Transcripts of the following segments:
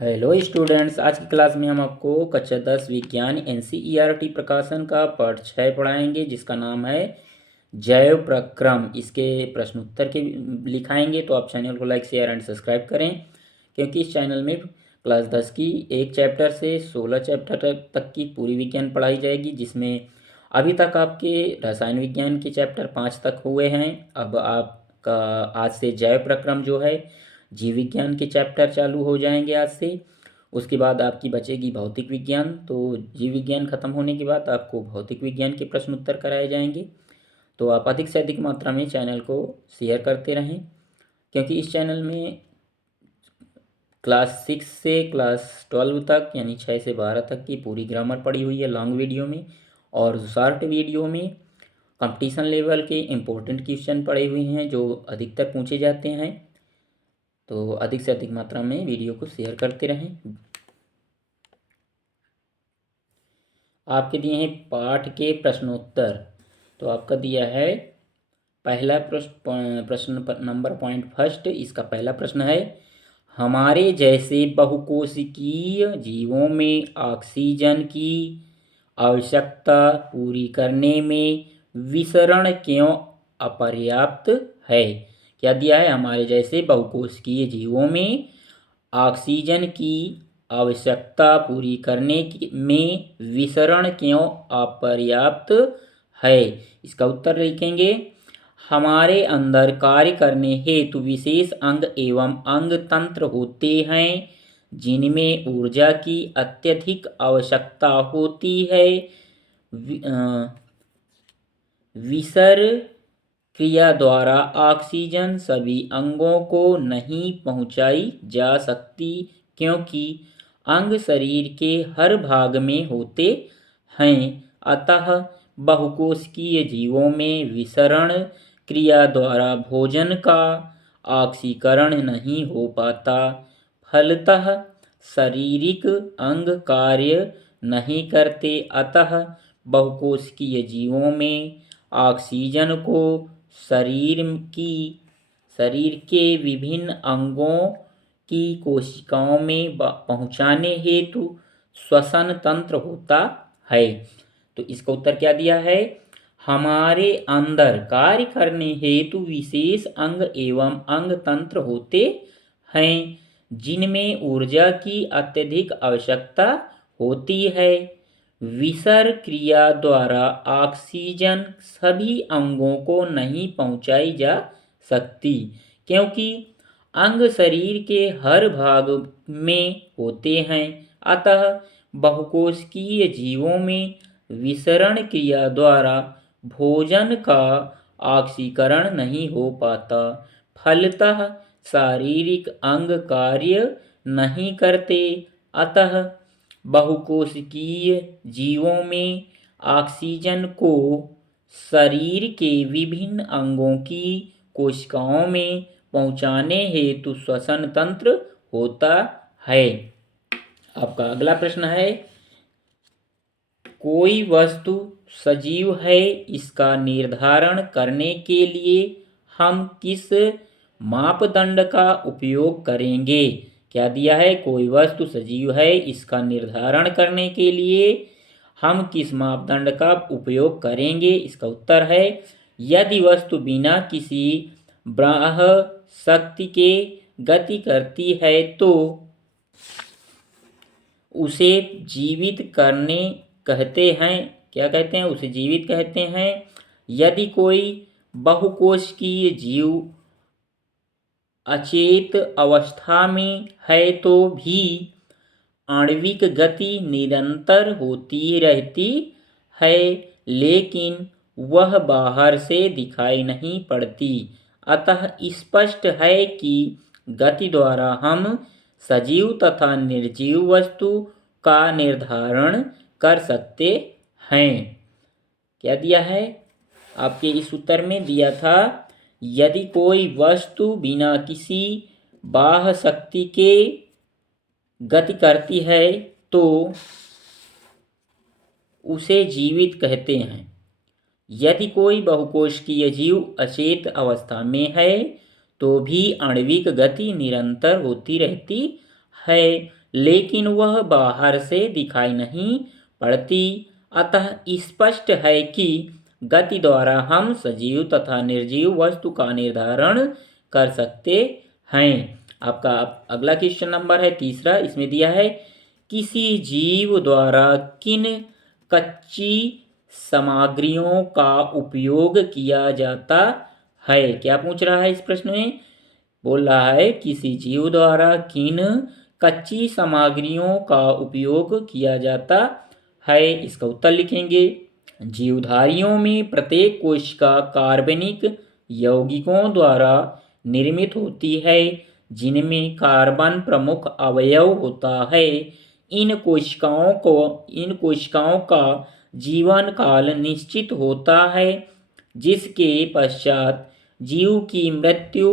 Hello students, आज की class में हम आपको कक्षा 10 विज्ञान एनसीईआरटी प्रकाशन का पाठ 6 पढ़ाएंगे, जिसका नाम है जैव प्रक्रम। इसके प्रश्न उत्तर के लिखाएंगे, तो आप चैनल को लाइक शेयर एंड सब्सक्राइब करें, क्योंकि इस चैनल में क्लास 10 की एक चैप्टर से 16 चैप्टर तक की पूरी विज्ञान पढ़ाई जाएगी, जिसमें अभी तक आपके रसायन विज्ञान के चैप्टर 5 तक हुए हैं। अब आपका आज से जैव प्रक्रम जो है, जीव विज्ञान के चैप्टर चालू हो जाएंगे आज से। उसके बाद आपकी बचेगी भौतिक विज्ञान। तो जीव विज्ञान खत्म होने के बाद आपको भौतिक विज्ञान के प्रश्न उत्तर कराए जाएंगे। तो आप अधिक से अधिक मात्रा में चैनल को शेयर करते रहें, क्योंकि इस चैनल में क्लास 6 से क्लास 12 तक यानी 6 से 12 तक की पूरी ग्रामर पड़ी हुई है लॉन्ग वीडियो में, और शॉर्ट वीडियो में कंपटीशन लेवल के इम्पोर्टेंट क्वेश्चन पड़े हुए हैं जो अधिकतर पूछे जाते हैं। तो अधिक से अधिक मात्रा में वीडियो को शेयर करते रहें। आपके दिए हैं पाठ के प्रश्नोत्तर। तो आपका दिया है पहला प्रश्न नंबर पॉइंट फर्स्ट। इसका पहला प्रश्न है, हमारे जैसे बहुकोशिकीय जीवों में ऑक्सीजन की आवश्यकता पूरी करने में विसरण क्यों अपर्याप्त है। क्या दिया है, हमारे जैसे बहुकोशिकीय जीवों में ऑक्सीजन की आवश्यकता पूरी करने में विसरण क्यों अपर्याप्त है। इसका उत्तर लिखेंगे, हमारे अंदर कार्य करने हेतु विशेष अंग एवं अंग तंत्र होते हैं जिनमें ऊर्जा की अत्यधिक आवश्यकता होती है। विसर क्रिया द्वारा ऑक्सीजन सभी अंगों को नहीं पहुंचाई जा सकती, क्योंकि अंग शरीर के हर भाग में होते हैं। अतः बहुकोशिकीय जीवों में विसरण क्रिया द्वारा भोजन का ऑक्सीकरण नहीं हो पाता। फलतः शारीरिक अंग कार्य नहीं करते। अतः बहुकोशिकीय जीवों में ऑक्सीजन को शरीर के विभिन्न अंगों की कोशिकाओं में पहुंचाने हेतु श्वसन तंत्र होता है। तो इसका उत्तर क्या दिया है, हमारे अंदर कार्य करने हेतु विशेष अंग एवं अंग तंत्र होते हैं जिनमें ऊर्जा की अत्यधिक आवश्यकता होती है। विसर क्रिया द्वारा ऑक्सीजन सभी अंगों को नहीं पहुंचाई जा सकती, क्योंकि अंग शरीर के हर भाग में होते हैं। अतः बहुकोशिकीय जीवों में विसरण क्रिया द्वारा भोजन का ऑक्सीकरण नहीं हो पाता। फलतः शारीरिक अंग कार्य नहीं करते। अतः बहुकोशिकीय जीवों में ऑक्सीजन को शरीर के विभिन्न अंगों की कोशिकाओं में पहुंचाने हेतु श्वसन तंत्र होता है। आपका अगला प्रश्न है, कोई वस्तु सजीव है, इसका निर्धारण करने के लिए हम किस मापदंड का उपयोग करेंगे। क्या दिया है, कोई वस्तु सजीव है, इसका निर्धारण करने के लिए हम किस मापदंड का उपयोग करेंगे। इसका उत्तर है, यदि वस्तु बिना किसी बाह्य शक्ति के गति करती है तो उसे जीवित करने कहते हैं। क्या कहते हैं, उसे जीवित कहते हैं। यदि कोई बहुकोशिकीय जीव अचेत अवस्था में है तो भी आणविक गति निरंतर होती रहती है, लेकिन वह बाहर से दिखाई नहीं पड़ती। अतः स्पष्ट है कि गति द्वारा हम सजीव तथा निर्जीव वस्तु का निर्धारण कर सकते हैं। क्या दिया है, आपके इस उत्तर में दिया था, यदि कोई वस्तु बिना किसी बाह्य शक्ति के गति करती है तो उसे जीवित कहते हैं। यदि कोई बहुकोशिकीय जीव अचेत अवस्था में है तो भी आणविक गति निरंतर होती रहती है, लेकिन वह बाहर से दिखाई नहीं पड़ती। अतः स्पष्ट है कि गति द्वारा हम सजीव तथा निर्जीव वस्तु का निर्धारण कर सकते हैं। आपका अगला क्वेश्चन नंबर है तीसरा, इसमें दिया है किसी जीव द्वारा किन कच्ची सामग्रियों का उपयोग किया जाता है। क्या पूछ रहा है इस प्रश्न में? बोल रहा है किसी जीव द्वारा किन कच्ची सामग्रियों का उपयोग किया जाता है। इसका उत्तर लिखेंगे। जीवधारियों में प्रत्येक कोशिका कार्बनिक यौगिकों द्वारा निर्मित होती है, जिनमें कार्बन प्रमुख अवयव होता है। इन कोशिकाओं का जीवन काल निश्चित होता है, जिसके पश्चात जीव की मृत्यु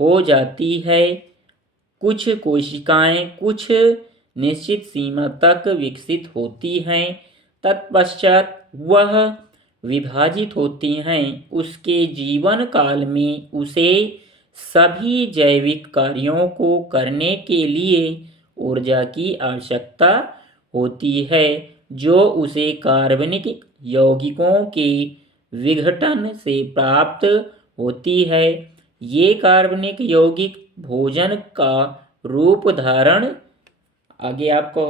हो जाती है। कुछ कोशिकाएं कुछ निश्चित सीमा तक विकसित होती हैं, तत्पश्चात वह विभाजित होती हैं। उसके जीवन काल में उसे सभी जैविक कार्यों को करने के लिए ऊर्जा की आवश्यकता होती है, जो उसे कार्बनिक यौगिकों के विघटन से प्राप्त होती है। ये कार्बनिक यौगिक भोजन का रूप धारण, आगे आपको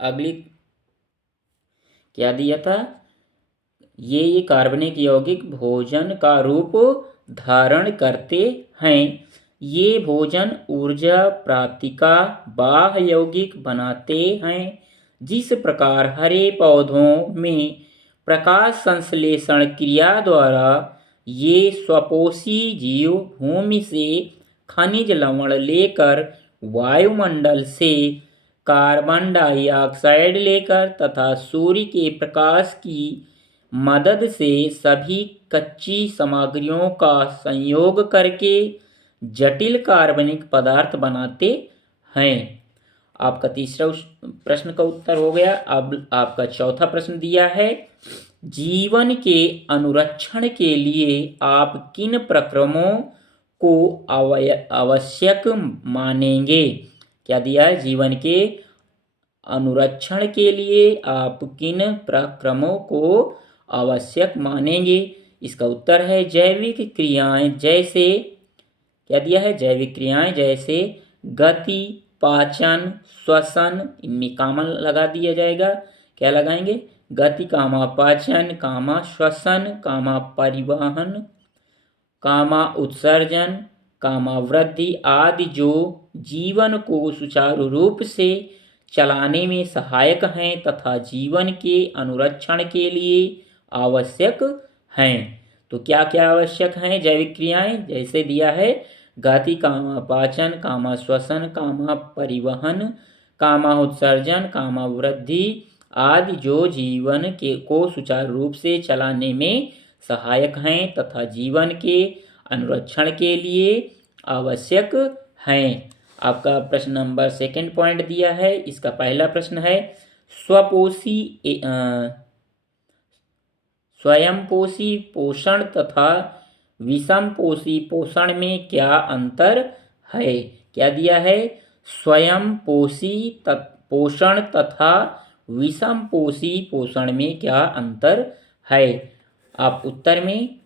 अगली क्या दिया था, ये कार्बनिक यौगिक भोजन का रूप धारण करते हैं। ये भोजन ऊर्जा प्राप्ति का बाह्य यौगिक बनाते हैं। जिस प्रकार हरे पौधों में प्रकाश संश्लेषण क्रिया द्वारा ये स्वपोषी जीव भूमि से खनिज लवण लेकर वायुमंडल से कार्बन डाइऑक्साइड लेकर तथा सूर्य के प्रकाश की मदद से सभी कच्ची सामग्रियों का संयोग करके जटिल कार्बनिक पदार्थ बनाते हैं। आपका तीसरा प्रश्न का उत्तर हो गया। अब आपका चौथा प्रश्न दिया है जीवन के अनुरक्षण के लिए आप किन प्रक्रमों को आवश्यक मानेंगे। क्या दिया है? जीवन के अनुरक्षण के लिए आप किन प्रक्रमों को आवश्यक मानेंगे। इसका उत्तर है जैविक क्रियाएं जैसे, क्या दिया है? जैविक क्रियाएं जैसे गति, पाचन, श्वसन, इनमें कामा लगा दिया जाएगा। क्या लगाएंगे? गति कामा पाचन कामा श्वसन कामा परिवहन कामा उत्सर्जन कामा वृद्धि आदि, जो जीवन को सुचारू रूप से चलाने में सहायक हैं तथा जीवन के अनुरक्षण के लिए आवश्यक हैं। तो क्या क्या आवश्यक हैं जैविक क्रियाएं? जैसे दिया है गति कामा पाचन कामा श्वसन कामा परिवहन कामा उत्सर्जन कामा वृद्धि आदि, जो जीवन को सुचारू रूप से चलाने में सहायक हैं तथा जीवन के अनुरक्षण के लिए आवश्यक हैं। आपका प्रश्न नंबर सेकंड पॉइंट दिया है। इसका पहला प्रश्न है स्वयंपोषी पोषण तथा विषमपोषी पोषण में क्या अंतर है। क्या दिया है? स्वयंपोषी पोषण तथा विषमपोषी पोषण में क्या अंतर है। आप उत्तर में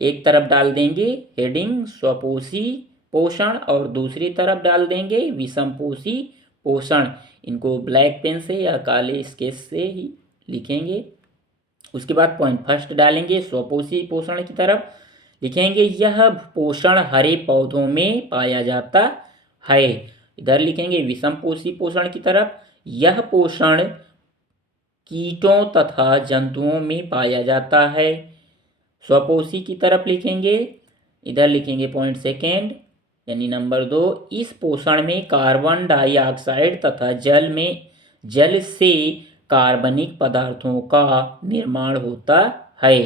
एक तरफ डाल देंगे हेडिंग स्वपोषी पोषण और दूसरी तरफ डाल देंगे विषमपोषी पोषण। इनको ब्लैक पेन से या काले स्केच से ही लिखेंगे। उसके बाद पॉइंट फर्स्ट डालेंगे स्वपोषी पोषण की तरफ लिखेंगे यह पोषण हरे पौधों में पाया जाता है। इधर लिखेंगे विषमपोषी पोषण की तरफ यह पोषण कीटों तथा जंतुओं में पाया जाता है। स्वपोषी की तरफ लिखेंगे, इधर लिखेंगे पॉइंट सेकेंड यानी नंबर 2, इस पोषण में कार्बन डाइऑक्साइड तथा जल से कार्बनिक पदार्थों का निर्माण होता है।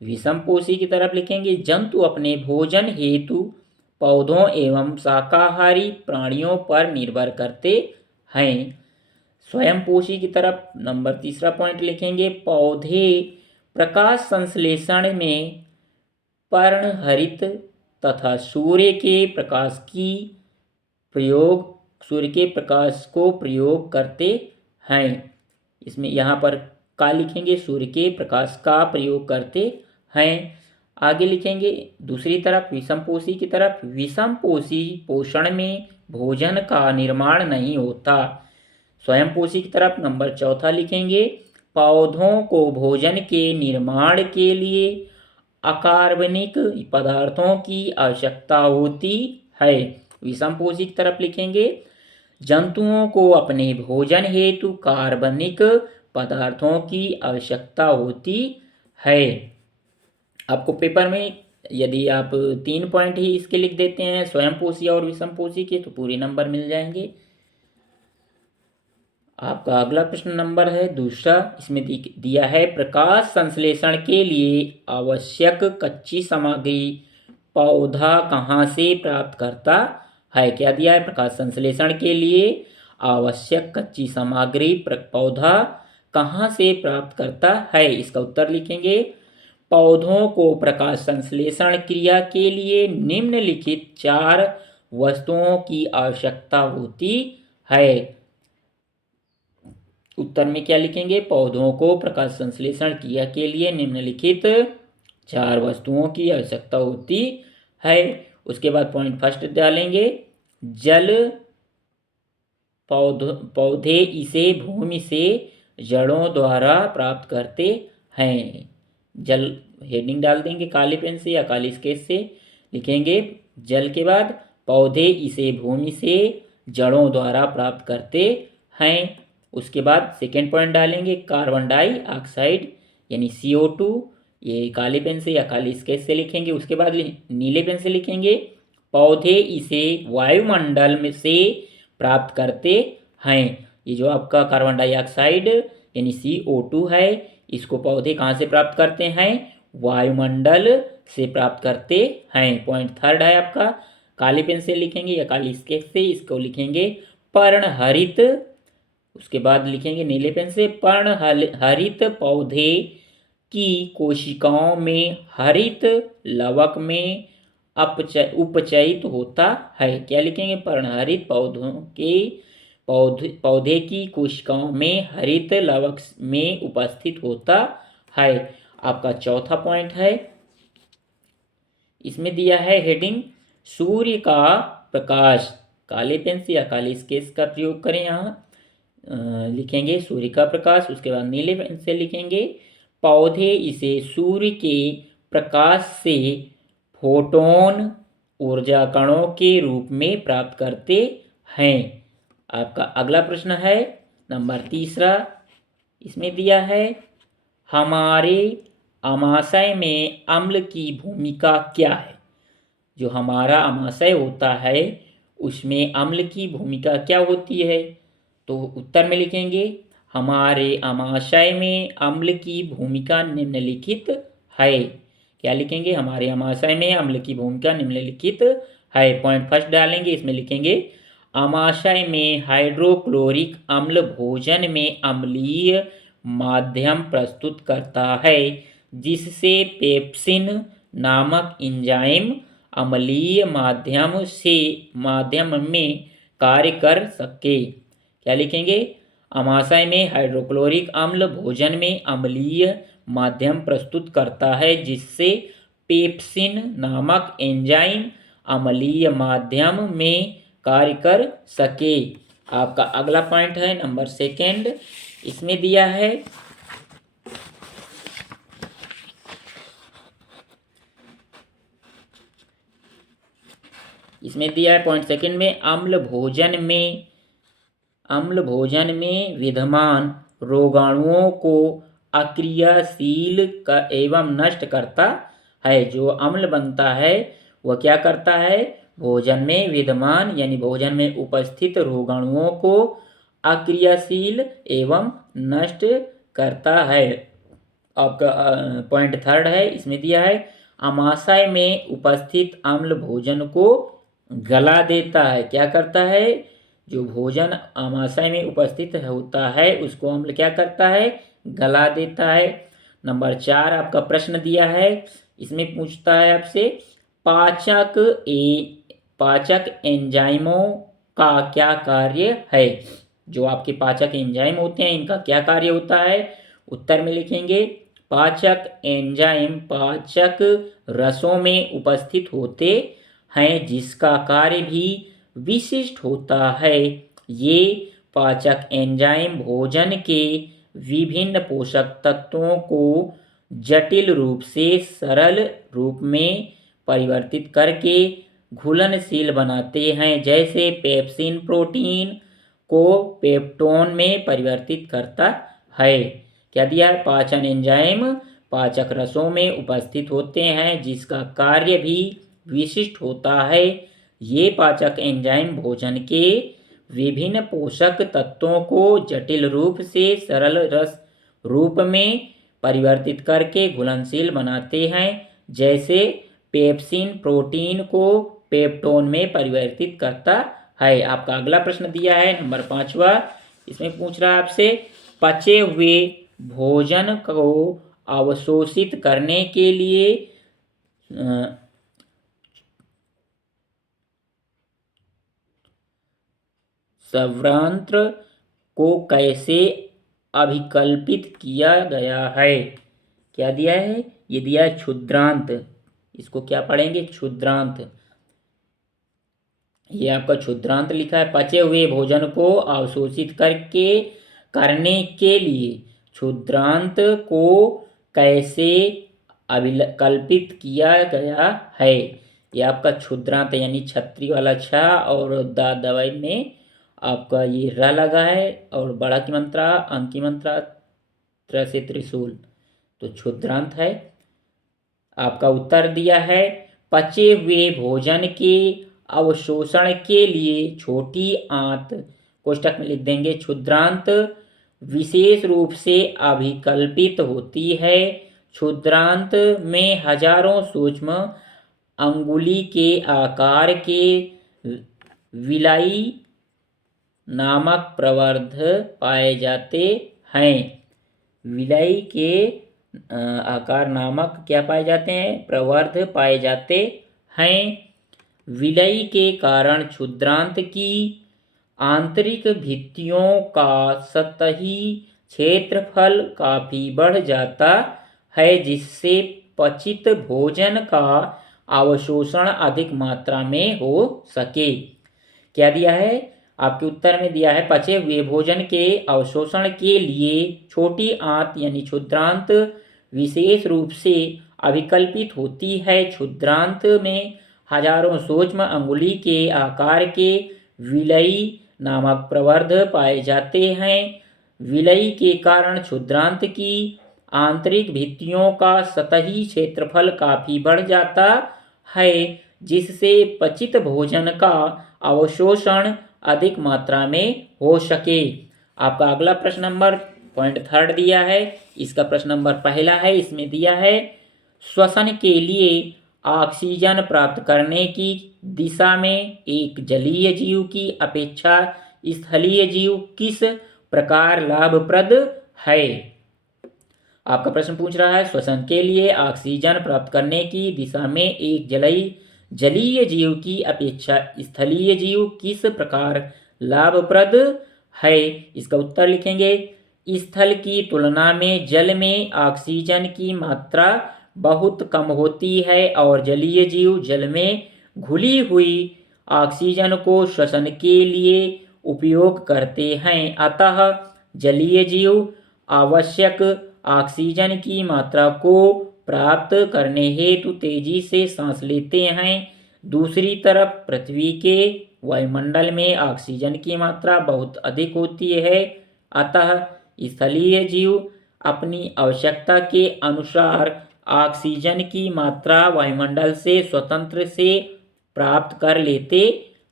विषमपोषी की तरफ लिखेंगे जंतु अपने भोजन हेतु पौधों एवं शाकाहारी प्राणियों पर निर्भर करते हैं। स्वयंपोषी की तरफ नंबर तीसरा पॉइंट लिखेंगे पौधे प्रकाश संश्लेषण में पर्णहरित तथा सूर्य के प्रकाश की प्रयोग सूर्य के प्रकाश को प्रयोग करते हैं। इसमें यहाँ पर का लिखेंगे, सूर्य के प्रकाश का प्रयोग करते हैं। आगे लिखेंगे दूसरी तरफ विषमपोषी की तरफ, विषमपोषी पोषण में भोजन का निर्माण नहीं होता। स्वयंपोषी की तरफ नंबर चौथा लिखेंगे, पौधों को भोजन के निर्माण के लिए अकार्बनिक पदार्थों की आवश्यकता होती है। विषमपोषी की तरफ लिखेंगे, जंतुओं को अपने भोजन हेतु कार्बनिक पदार्थों की आवश्यकता होती है। आपको पेपर में यदि आप 3 पॉइंट ही इसके लिख देते हैं स्वयंपोषी और विषमपोषी के, तो पूरे नंबर मिल जाएंगे। आपका अगला प्रश्न नंबर है दूसरा, इसमें दिया है प्रकाश संश्लेषण के लिए आवश्यक कच्ची सामग्री पौधा कहाँ से प्राप्त करता है। क्या दिया है, प्रकाश संश्लेषण के लिए आवश्यक कच्ची सामग्री पौधा कहाँ से प्राप्त करता है। इसका उत्तर लिखेंगे, पौधों को प्रकाश संश्लेषण क्रिया के लिए निम्नलिखित 4 वस्तुओं की आवश्यकता होती है। उत्तर में क्या लिखेंगे, पौधों को प्रकाश संश्लेषण क्रिया के लिए निम्नलिखित 4 वस्तुओं की आवश्यकता होती है। उसके बाद पॉइंट फर्स्ट डालेंगे, जल, पौधे इसे भूमि से जड़ों द्वारा प्राप्त करते हैं। जल हेडिंग डाल देंगे काले पेन से या काली स्केच से, लिखेंगे जल के बाद पौधे इसे भूमि से जड़ों द्वारा प्राप्त करते हैं। उसके बाद सेकेंड पॉइंट डालेंगे, कार्बन डाइऑक्साइड यानी CO2, ये काले पेन से या काली स्केच से लिखेंगे। उसके बाद नीले पेन से लिखेंगे, पौधे इसे वायुमंडल में से प्राप्त करते हैं। ये जो आपका कार्बन डाइऑक्साइड यानी CO2 है, इसको पौधे कहाँ से प्राप्त करते हैं, वायुमंडल से प्राप्त करते हैं। पॉइंट थर्ड है आपका, काले पेन से लिखेंगे या काली स्केच से, इसको लिखेंगे पर्णहरित। उसके बाद लिखेंगे नीले पेन से, पर्णहरित पौधे की कोशिकाओं में हरित लवक में उपचयित होता है। क्या लिखेंगे, पर्णहरित पौधे की कोशिकाओं में हरित लवक में उपस्थित होता है। आपका चौथा पॉइंट है, इसमें दिया है हेडिंग, सूर्य का प्रकाश। काले पेन से या काली स्केच का प्रयोग करें। यहाँ लिखेंगे सूर्य का प्रकाश। उसके बाद नीले पेन से लिखेंगे, पौधे इसे सूर्य के प्रकाश से फोटोन ऊर्जा कणों के रूप में प्राप्त करते हैं। आपका अगला प्रश्न है नंबर तीसरा, इसमें दिया है, हमारे आमाशय में अम्ल की भूमिका क्या है। जो हमारा आमाशय होता है उसमें अम्ल की भूमिका क्या होती है। तो उत्तर में लिखेंगे, हमारे आमाशय में अम्ल की भूमिका निम्नलिखित है। क्या लिखेंगे, हमारे आमाशय में अम्ल की भूमिका निम्नलिखित है। पॉइंट फर्स्ट डालेंगे, इसमें लिखेंगे, आमाशय में हाइड्रोक्लोरिक अम्ल भोजन में अम्लीय माध्यम प्रस्तुत करता है, जिससे पेप्सिन नामक एंजाइम अम्लीय माध्यम में कार्य कर सके। क्या लिखेंगे, आमाशय में हाइड्रोक्लोरिक अम्ल भोजन में अम्लीय माध्यम प्रस्तुत करता है, जिससे पेप्सिन नामक एंजाइम अम्लीय माध्यम में कार्य कर सके। आपका अगला पॉइंट है नंबर सेकेंड, इसमें दिया है, पॉइंट सेकेंड में, अम्ल भोजन में विद्यमान रोगाणुओं को अक्रियाशील एवं नष्ट करता है। जो अम्ल बनता है वह क्या करता है, भोजन में विद्यमान यानी भोजन में उपस्थित रोगाणुओं को अक्रियाशील एवं नष्ट करता है। आपका पॉइंट थर्ड है, इसमें दिया है, आमाशय में उपस्थित अम्ल भोजन को गला देता है। क्या करता है, जो भोजन आमाशय में उपस्थित होता है उसको अम्ल क्या करता है, गला देता है। नंबर 4 आपका प्रश्न दिया है, इसमें पूछता है आपसे, पाचक एंजाइमों का क्या कार्य है। जो आपके पाचक एंजाइम होते हैं इनका क्या कार्य होता है। उत्तर में लिखेंगे पाचक एंजाइम पाचक रसों में उपस्थित होते हैं जिसका कार्य भी विशिष्ट होता है। ये पाचक एंजाइम भोजन के विभिन्न पोषक तत्वों को जटिल रूप से सरल रूप में परिवर्तित करके घुलनशील बनाते हैं। जैसे पेप्सिन प्रोटीन को पेप्टोन में परिवर्तित करता है। क्या दिया है। पाचन एंजाइम पाचक रसों में उपस्थित होते हैं जिसका कार्य भी विशिष्ट होता है। ये पाचक एंजाइम भोजन के विभिन्न पोषक तत्वों को जटिल रूप से सरल रस रूप में परिवर्तित करके घुलनशील बनाते हैं। जैसे पेप्सिन प्रोटीन को पेप्टोन में परिवर्तित करता है। आपका अगला प्रश्न दिया है नंबर 5वां। इसमें पूछ रहा है आपसे पचे हुए भोजन को अवशोषित करने के लिए संयंत्र को कैसे अभिकल्पित किया गया है। क्या दिया है। ये दिया है क्षुद्रांत। इसको क्या पढ़ेंगे क्षुद्रांत। ये आपका क्षुद्रांत लिखा है। पचे हुए भोजन को अवशोषित करने के लिए क्षुद्रांत को कैसे अभिकल्पित किया गया है। ये आपका क्षुद्रांत यानी छतरी वाला छा और दवाई में आपका ये र लगा है और बड़ा की मात्रा अंक की मात्रा त्र से त्रिशूल तो क्षुद्रांत है। आपका उत्तर दिया है पचे हुए भोजन के अवशोषण के लिए छोटी आंत कोष्टक में लिख देंगे क्षुद्रांत विशेष रूप से अभिकल्पित होती है। क्षुद्रांत में हजारों सूक्ष्म अंगुली के आकार के विलाई नामक प्रवर्ध पाए जाते हैं। विलाई के आकार नामक क्या पाए जाते हैं प्रवर्ध पाए जाते हैं। विलय के कारण क्षुद्रांत की आंतरिक भित्तियों का सतही क्षेत्रफल काफी बढ़ जाता है जिससे पचित भोजन का अवशोषण अधिक मात्रा में हो सके। क्या दिया है आपके उत्तर में दिया है पचे हुए भोजन के अवशोषण के लिए छोटी आंत यानी क्षुद्रांत विशेष रूप से अभिकल्पित होती है। क्षुद्रांत में हजारों सूक्ष्म अंगुली के आकार के विलयी नामक प्रवर्ध पाए जाते हैं। विलयी के कारण क्षुद्रांत की आंतरिक भित्तियों का सतही क्षेत्रफल काफी बढ़ जाता है जिससे पचित भोजन का अवशोषण अधिक मात्रा में हो सके। आपका अगला प्रश्न नंबर पॉइंट 3 दिया है। इसका प्रश्न नंबर पहला है। इसमें दिया है श्वसन के लिए ऑक्सीजन प्राप्त करने की दिशा में एक जलीय जीव की अपेक्षा स्थलीय जीव किस प्रकार लाभप्रद है। आपका प्रश्न पूछ रहा है श्वसन के लिए ऑक्सीजन प्राप्त करने की दिशा में एक जलीय जीव की अपेक्षा स्थलीय जीव किस प्रकार लाभप्रद है। इसका उत्तर लिखेंगे स्थल की तुलना में जल में ऑक्सीजन की मात्रा बहुत कम होती है और जलीय जीव जल में घुली हुई ऑक्सीजन को श्वसन के लिए उपयोग करते हैं। अतः जलीय जीव आवश्यक ऑक्सीजन की मात्रा को प्राप्त करने हेतु तेजी से सांस लेते हैं। दूसरी तरफ पृथ्वी के वायुमंडल में ऑक्सीजन की मात्रा बहुत अधिक होती है। अतः स्थलीय जीव अपनी आवश्यकता के अनुसार ऑक्सीजन की मात्रा वायुमंडल से स्वतंत्र से प्राप्त कर लेते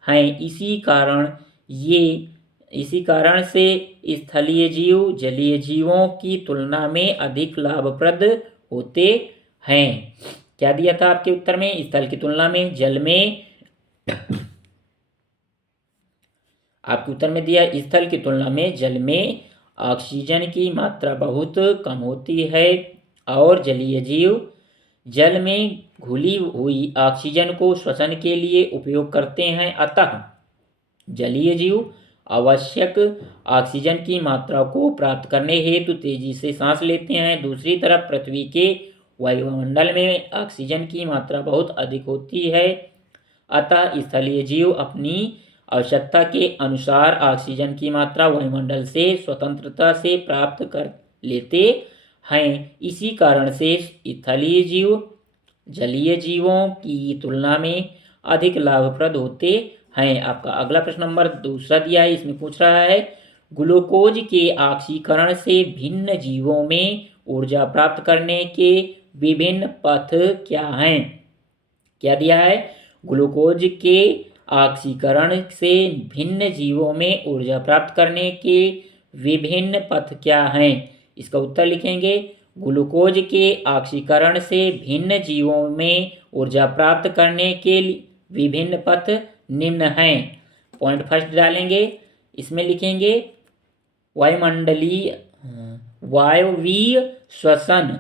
हैं। इसी कारण से स्थलीय जीव जलीय जीवों की तुलना में अधिक लाभप्रद होते हैं। क्या दिया था आपके उत्तर में स्थल की तुलना में जल में आपके उत्तर में दिया स्थल की तुलना में जल में ऑक्सीजन की मात्रा बहुत कम होती है और जलीय जीव जल में घुली हुई ऑक्सीजन को श्वसन के लिए उपयोग करते हैं। अतः जलीय जीव आवश्यक ऑक्सीजन की मात्रा को प्राप्त करने हेतु तेजी से सांस लेते हैं। दूसरी तरफ पृथ्वी के वायुमंडल में ऑक्सीजन की मात्रा बहुत अधिक होती है, अतः स्थलीय जीव अपनी आवश्यकता के अनुसार ऑक्सीजन की मात्रा वायुमंडल से स्वतंत्रता से प्राप्त कर लेते हैं। इसी कारण से स्थलीय जीव जलीय जीवों की तुलना में अधिक लाभप्रद होते हैं। आपका अगला प्रश्न नंबर 2 दिया है, इसमें पूछ रहा है ग्लूकोज के ऑक्सीकरण से भिन्न जीवों में ऊर्जा प्राप्त करने के विभिन्न पथ क्या हैं? क्या दिया है? ग्लूकोज के ऑक्सीकरण से भिन्न जीवों में ऊर्जा प्राप्त करने के विभिन्न पथ क्या हैं? इसका उत्तर लिखेंगे। ग्लूकोज के ऑक्सीकरण से भिन्न जीवों में ऊर्जा प्राप्त करने के विभिन्न पथ निम्न हैं। पॉइंट फर्स्ट डालेंगे, इसमें लिखेंगे वायवीय श्वसन,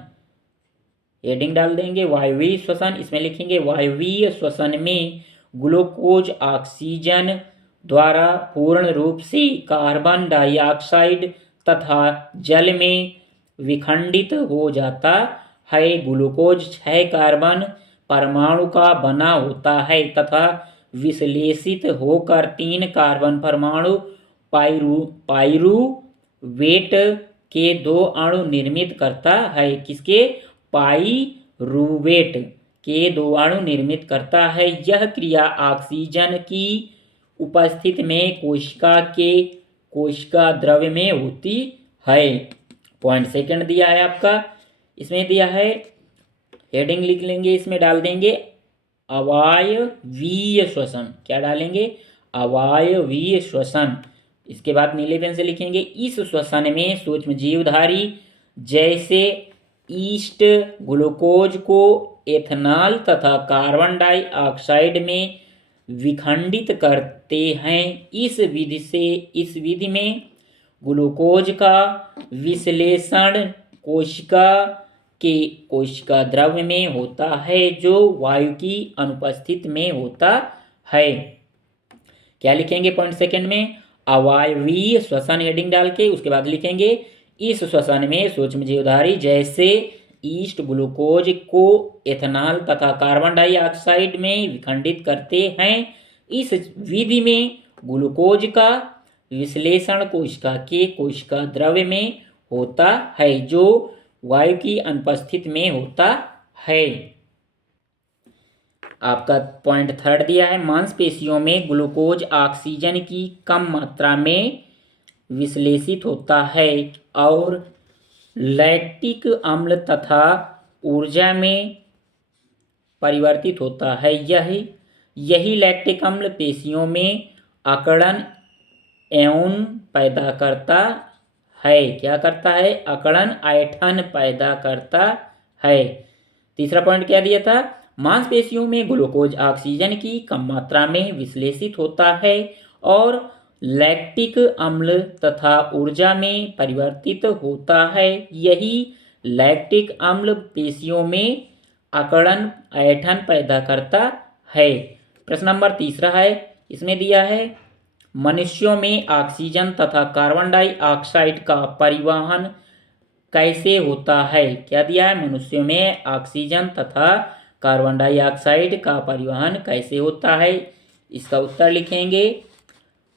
हेडिंग डाल देंगे वायवीय श्वसन। इसमें लिखेंगे वायवीय श्वसन में ग्लूकोज ऑक्सीजन द्वारा पूर्ण रूप से कार्बन डाइऑक्साइड तथा जल में विखंडित हो जाता है। ग्लूकोज 6 कार्बन परमाणु का बना होता है तथा विश्लेषित होकर 3 कार्बन परमाणु पाइरूवेट के 2 अणु निर्मित करता है। किसके? पाइरूवेट के 2 अणु निर्मित करता है। यह क्रिया ऑक्सीजन की उपस्थिति में कोशिका द्रव्य में होती है। पॉइंट सेकंड दिया है आपका, इसमें दिया है हेडिंग लिख लेंगे, इसमें डाल देंगे अवायवीय श्वसन। क्या डालेंगे? अवायवीय श्वसन। इसके बाद नीले पेन से लिखेंगे इस श्वसन में सूक्ष्म जीवधारी जैसे ईस्ट ग्लूकोज को एथेनॉल तथा कार्बन डाइऑक्साइड में विखंडित करते हैं। इस विधि में ग्लूकोज का विश्लेषण कोशिका द्रव्य में होता है जो वायु की अनुपस्थिति में होता है। क्या लिखेंगे पॉइंट सेकंड में? अवायवीय श्वसन हेडिंग डाल के उसके बाद लिखेंगे इस श्वसन में सूक्ष्म जीवधारी जैसे ईस्ट ग्लूकोज को एथेनॉल तथा कार्बन डाइऑक्साइड में विखंडित करते हैं। इस विधि में ग्लूकोज का विश्लेषण कोशिका द्रव्य में होता है जो वायु की अनुपस्थिति में होता है। आपका पॉइंट थर्ड दिया है मांसपेशियों में ग्लूकोज ऑक्सीजन की कम मात्रा में विश्लेषित होता है और लैक्टिक अम्ल तथा ऊर्जा में परिवर्तित होता है। यही लैक्टिक अम्ल पेशियों में अकड़न एवं पैदा करता है। क्या करता है? अकड़न ऐंठन पैदा करता है। तीसरा पॉइंट क्या दिया था? मांसपेशियों में ग्लूकोज ऑक्सीजन की कम मात्रा में विश्लेषित होता है और लैक्टिक अम्ल तथा ऊर्जा में परिवर्तित होता है। यही लैक्टिक अम्ल पेशियों में अकड़न ऐंठन पैदा करता है। प्रश्न नंबर 3 है, इसमें दिया है मनुष्यों में ऑक्सीजन तथा कार्बन डाइऑक्साइड का परिवहन कैसे होता है? क्या दिया है? मनुष्यों में ऑक्सीजन तथा कार्बन डाइऑक्साइड का परिवहन कैसे होता है? इसका उत्तर लिखेंगे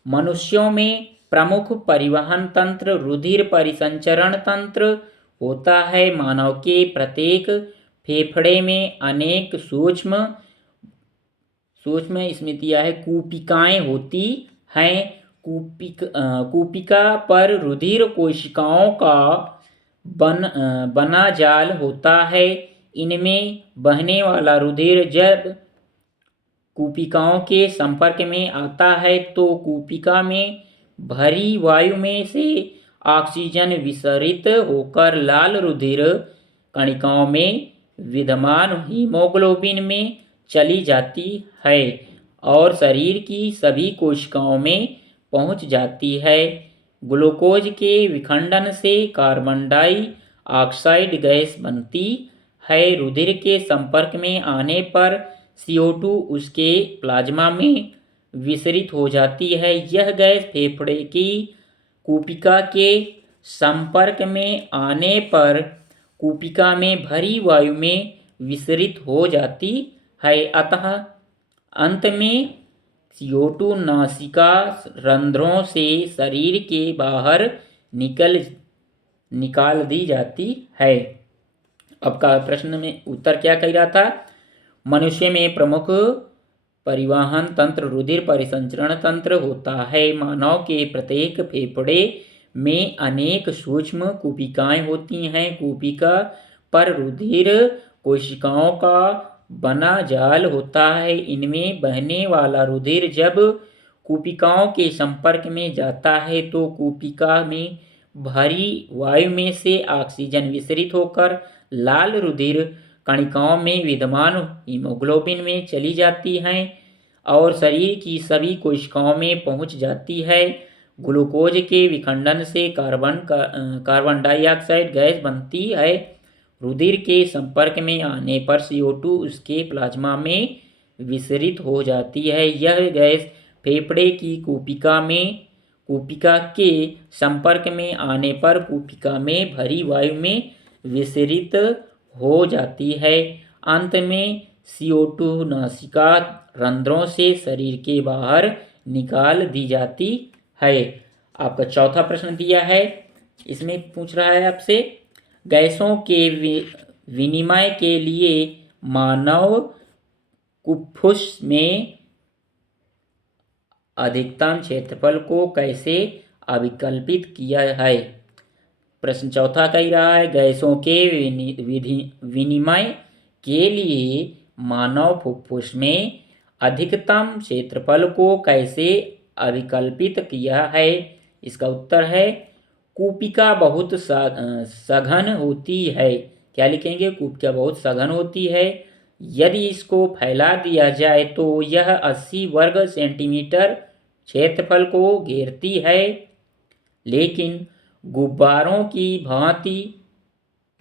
मनुष्यों में प्रमुख परिवहन तंत्र रुधिर परिसंचरण तंत्र होता है। मानव के प्रत्येक फेफड़े में अनेक सूक्ष्म इसमें दिया है कूपिकाएं होती हैं। कूपिका पर रुधिर कोशिकाओं का बना जाल होता है। इनमें बहने वाला रुधिर जब कूपिकाओं के संपर्क में आता है तो कूपिका में भरी वायु में से ऑक्सीजन विसरित होकर लाल रुधिर कणिकाओं में विद्यमान हीमोग्लोबिन में चली जाती है और शरीर की सभी कोशिकाओं में पहुंच जाती है। ग्लूकोज के विखंडन से कार्बन डाइऑक्साइड गैस बनती है। रुधिर के संपर्क में आने पर CO2 उसके प्लाज्मा में विसरित हो जाती है। यह गैस फेफड़े की कूपिका के संपर्क में आने पर कूपिका में भरी वायु में विसरित हो जाती है। अतः अंत में CO2 नासिका रंध्रों से शरीर के बाहर निकाल दी जाती है। अब का प्रश्न में उत्तर क्या कह रहा था? मनुष्य में प्रमुख परिवहन तंत्र रुधिर परिसंचरण तंत्र होता है। मानव के प्रत्येक फेफड़े में अनेक सूक्ष्म कूपिकाएं होती हैं। कूपिका पर रुधिर कोशिकाओं का बना जाल होता है। इनमें बहने वाला रुधिर जब कूपिकाओं के संपर्क में जाता है तो कूपिका में भरी वायु में से ऑक्सीजन विसरित होकर लाल रुधिर कणिकाओं में विद्यमान हीमोग्लोबिन में चली जाती हैं और शरीर की सभी कोशिकाओं में पहुंच जाती है। ग्लूकोज के विखंडन से कार्बन डाइऑक्साइड गैस बनती है। रुधिर के संपर्क में आने पर CO2 उसके प्लाज्मा में विसरित हो जाती है। यह गैस फेफड़े की कूपिका के संपर्क में आने पर कूपिका में भरी वायु में विसरित हो जाती है। अंत में CO2 नासिका रंध्रों से शरीर के बाहर निकाल दी जाती है। आपका चौथा प्रश्न दिया है, इसमें पूछ रहा है आपसे, गैसों के विनिमय के लिए मानव फुफ्फुस में अधिकतम क्षेत्रफल को कैसे अभिकल्पित किया है? प्रश्न चौथा कह रहा है, गैसों के विनिमय के लिए मानव फुफ्फुस में अधिकतम क्षेत्रफल को कैसे अभिकल्पित किया है? इसका उत्तर है, कूपिका बहुत सघन होती है। क्या लिखेंगे? कूपिका बहुत सघन होती है। यदि इसको फैला दिया जाए तो यह 80 वर्ग सेंटीमीटर क्षेत्रफल को घेरती है। लेकिन गुब्बारों की भांति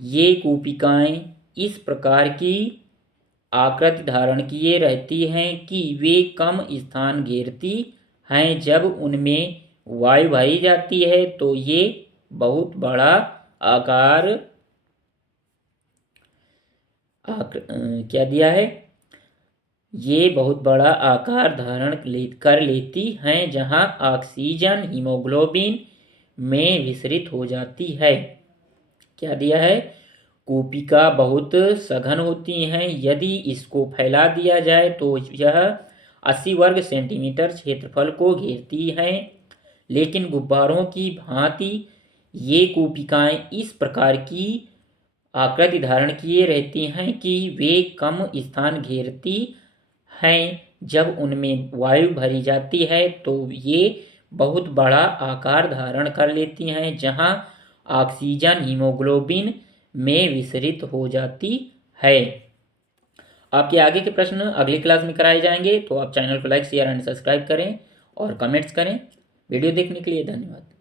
ये कूपिकाएं इस प्रकार की आकृति धारण किए रहती हैं कि वे कम स्थान घेरती हैं। जब उनमें वायु भरी जाती है तो ये बहुत बड़ा आकार क्या दिया है? ये बहुत बड़ा आकार धारण कर लेती हैं, जहां ऑक्सीजन हीमोग्लोबिन में विसरित हो जाती है। क्या दिया है? कूपिका बहुत सघन होती हैं। यदि इसको फैला दिया जाए तो यह 80 वर्ग सेंटीमीटर क्षेत्रफल को घेरती हैं। लेकिन गुब्बारों की भांति ये कूपिकाएं इस प्रकार की आकृति धारण किए रहती हैं कि वे कम स्थान घेरती हैं। जब उनमें वायु भरी जाती है तो ये बहुत बड़ा आकार धारण कर लेती हैं, जहां ऑक्सीजन हीमोग्लोबिन में विसरित हो जाती है। आपके आगे के प्रश्न अगली क्लास में कराए जाएंगे, तो आप चैनल को लाइक शेयर एंड सब्सक्राइब करें और कमेंट्स करें। वीडियो देखने के लिए धन्यवाद।